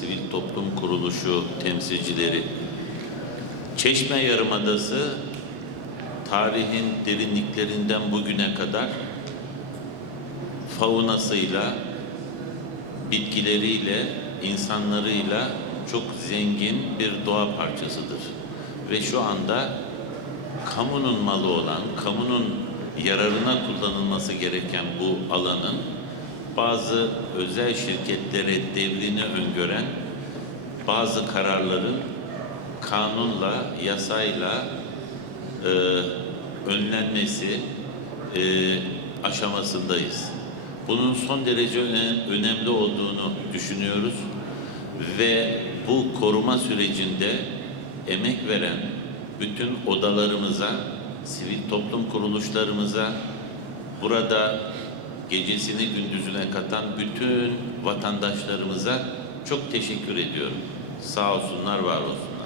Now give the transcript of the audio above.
sivil toplum kuruluşu temsilcileri. Çeşme Yarımadası tarihin derinliklerinden bugüne kadar faunasıyla, bitkileriyle, insanlarıyla çok zengin bir doğa parçasıdır. Ve şu anda kamunun malı olan, kamunun yararına kullanılması gereken bu alanın bazı özel şirketlere devrini öngören bazı kararların kanunla, yasayla e, önlenmesi e, aşamasındayız. Bunun son derece öne- önemli olduğunu düşünüyoruz ve bu koruma sürecinde emek veren bütün odalarımıza, sivil toplum kuruluşlarımıza, burada gecesini gündüzüne katan bütün vatandaşlarımıza çok teşekkür ediyorum. Sağ olsunlar, var olsunlar.